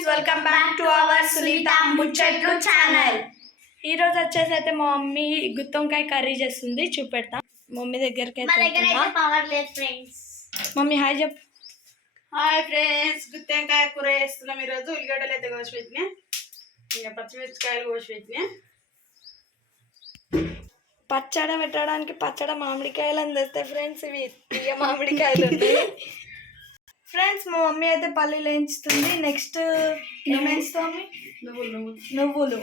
Friends, welcome back to our Sunitha ముచ్చట్లు channel. ఈ రోజు వచ్చేసి అయితే మా మమ్మీ గుత్తొంకాయ కర్రీ చేస్తుంది, చూపెడతా. మమ్మీ దగ్గరికి పవర్ లేదు ఫ్రెండ్స్. మమ్మీ హాయ్ చెప్పు. హాయ్ ఫ్రెండ్స్, గుత్తొంకాయ కూర చేస్తున్నాం. ఈరోజు ఉల్లిగడ్డలు అయితే కోసి పెట్టినా, ఇంకా పచ్చిమిరపకాయలు కోసి పెట్టినా. పచ్చడి పెట్టడానికి పచ్చడి మామిడికాయలు అని తెస్తే ఫ్రెండ్స్, ఇవి తీయ మామిడికాయలు ఉన్నాయి. ఫ్రెండ్స్, మా మమ్మీ అయితే పల్లీలు వేయించుతుంది. నెక్స్ట్ ఏమేస్తాము? నువ్వులు.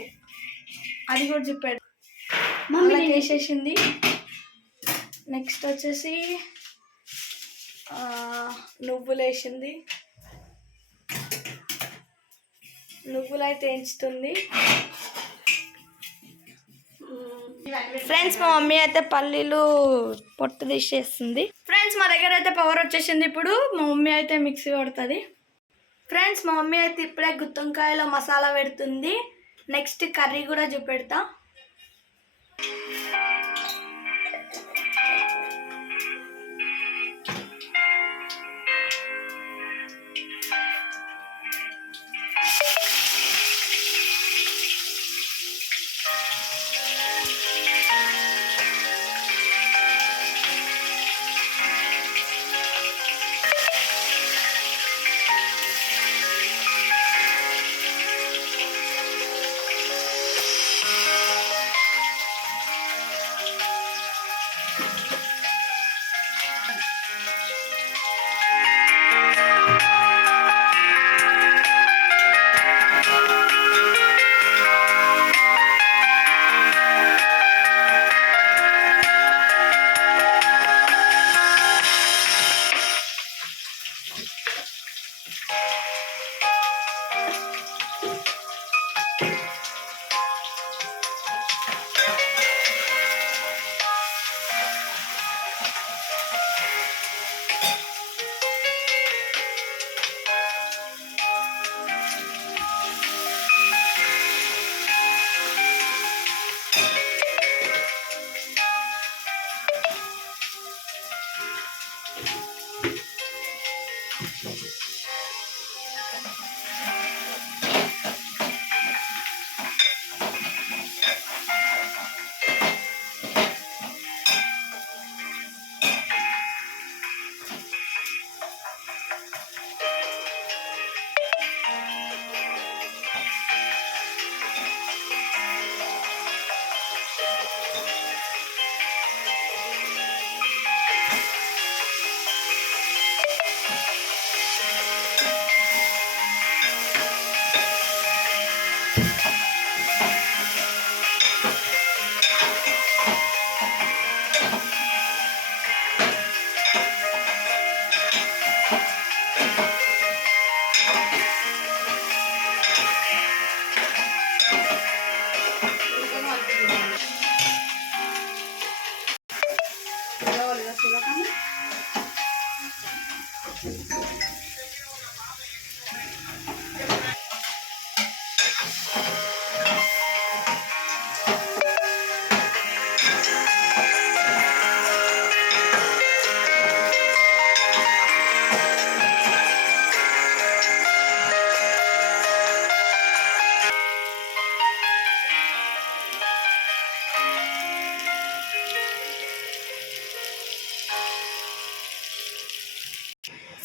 అది కూడా చెప్పాడు. మమ్మీ వేసేసింది. నెక్స్ట్ వచ్చేసి నువ్వులు వేసింది. నువ్వులు అయితే వేయించుతుంది. ఫ్రెండ్స్, మా మమ్మీ అయితే పల్లీలు పొట్టు తీసేస్తుంది. ఫ్రెండ్స్, మా దగ్గర అయితే పవర్ వచ్చేసింది. ఇప్పుడు మా మమ్మీ అయితే మిక్సీ కొడుతుంది. ఫ్రెండ్స్, మా మమ్మీ అయితే ఇప్పుడే గుత్తొంకాయలో మసాలా పెడుతుంది. నెక్స్ట్ కర్రీ కూడా చూపెడతా.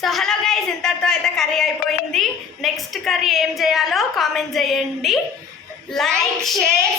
సో హలో గైస్, ఇంతటితో అయితే కర్రీ అయిపోయింది. నెక్స్ట్ కర్రీ ఏం చేయాలో కామెంట్ చేయండి. Like, share,